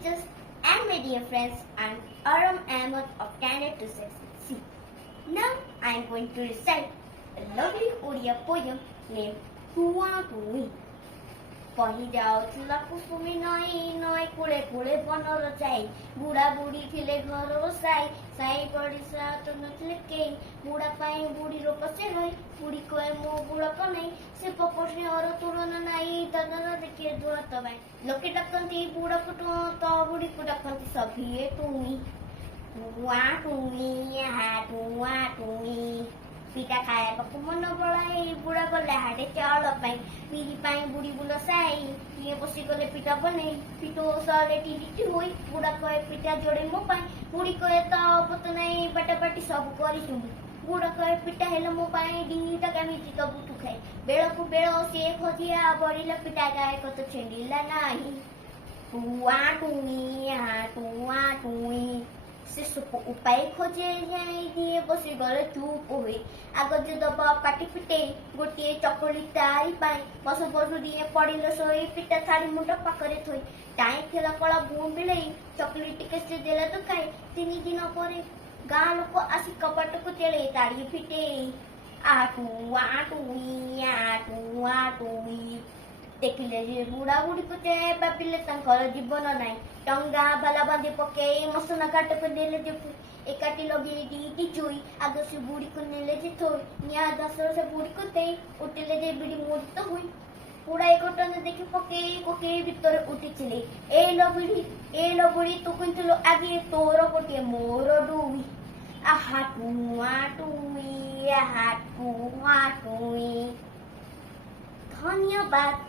teachers, and my dear friends. I'm Aram Ahmed of Standard 260C. Now I'm going to recite a lovely Odia poem named Tua Tui. কহি যাওଥିଲା কুসুমি নয় নয় কুড়ে কুড়ে বনর চাই বুড়া বুড়ি ଥିଲେ ଘର ସାଇ ସାଇ ପଡ଼ିଶା ତ ନଥିଲେ କେହି ବୁଢ଼ା ପାଇଁ ବୁଢ଼ୀର ପଛେ ରହି ବୁଢ଼ୀ କହେ ମୋ ବୁଢ଼ା କନେଇ ସେ ପପୋଷି ଅର ତୁଳନା ନାଇଁ ଦାଦା ଦେଖିଏ ଦୂର ତବାଇ ଲୋକେ ଡାକନ୍ତି ବୁଢ଼ାକୁ ତ ବୁଢ଼ୀକୁ ଡାକନ୍ତି ସଭିଏ ଟୁଇଁ ଟୁଆ ଟୁଇଁ ଟୁଆ ଟୁଇଁ ପିଠା ଖାଇବାକୁ ମନ ବଳାଇ ବୁଢ଼ା ଗଲେ ହାଟେ ଚାଉଳ ପାଇଁ ବିରି ପାଇଁ ବୁଢ଼ୀ ବୁଲ ସାଇ କିଏ ବସିଗଲେ ପିଠା ବନେଇ ପିଠା ସହରେ ଟିଡିଟି ହୋଇ ବୁଢ଼ା କହେ ପିଠା ଯୋଡ଼େ ମୋ ପାଇଁ ବୁଢ଼ୀ କହେ ତ ପତ ନାଇଁ ବାଟା ବାଟି ସବୁ କରିଛୁ ବୁଢ଼ା କହେ ପିଠା ହେଲେ ମୋ ପାଇଁ ଦିଟା କେମିତି ସବୁଠୁ ଖାଏ ବେଳକୁ ବେଳ ସେ ଖୋଜିଆ ବଢିଲା ପିଠା ଗାଏ କତ ଛିଣ୍ଡିଲା ନାହିଁ ଟୁଆ ଟୁଇଁ ସେ ଉପାୟ ଖୋଜେ ଯାଇ ଦିଏ ବସି ଗଲେ ଚୁପ ହୁଏ ଆଗ ଯେ ଦବା ପାଟି ପିଟେଇ ଗୋଟିଏ ଚକୁଳି ତାରି ପାଇଁ ବସ ବସୁ ଦିଏ ପଡ଼ିଲ ଶୋଇ ପିଠା ଥାଳି ମୁଣ୍ଡ ପାଖରେ ଥୋଇ ଟାଇଁ ଥିଲା କଳା ବୁଁ ବିଳେଇ ଚକୁଳି ଟିକେ ସେ ଦେଲା ତ ଖାଇ 3 ଦିନ ପରେ ଗାଁ ଲୋକ ଆସି କବାଟକୁ ତେଳେ ତାଳି ଫିଟେଇ ଟୁଆ ଟୁଇଁ ଦେଖିଲେ ଯେ ବୁଢ଼ା ବୁଢ଼ୀକୁ ଚାହେଁ ଭାବିଲେ ତାଙ୍କର ଜୀବନ ନାହିଁ ଟଙ୍ଗା ଭାଲା ବାନ୍ଧି ପକେଇ ମସନା କାଟକୁ ନେଲେ ଯେ ଏକାଠି ଲଗେଇ ଦିଟି ଚୁଇ ଆଗ ସେ ବୁଢ଼ୀକୁ ନେଲେ ଯେ ଥୋଇ ନିଆଁ ଦାସର ସେ ବୁଢ଼ୀକୁ ଦେଇ ଉଠିଲେ ଯେ ବିଡ଼ି ମୋଡ଼ିତ ହୋଇ ବୁଢ଼ା ଘଟଣା ଦେଖି ପକେଇ କୋକେଇ ଭିତରେ ଉଠିଥିଲେ ଏ ଲ ବୁଢ଼ୀ ତୁ କହିଥିଲୁ ଆଗେ ତୋର ଗୋଟିଏ ମୋର ଡୁଇ ଟୁଆ ଟୁଇଁ ଧନ୍ୟବାଦ।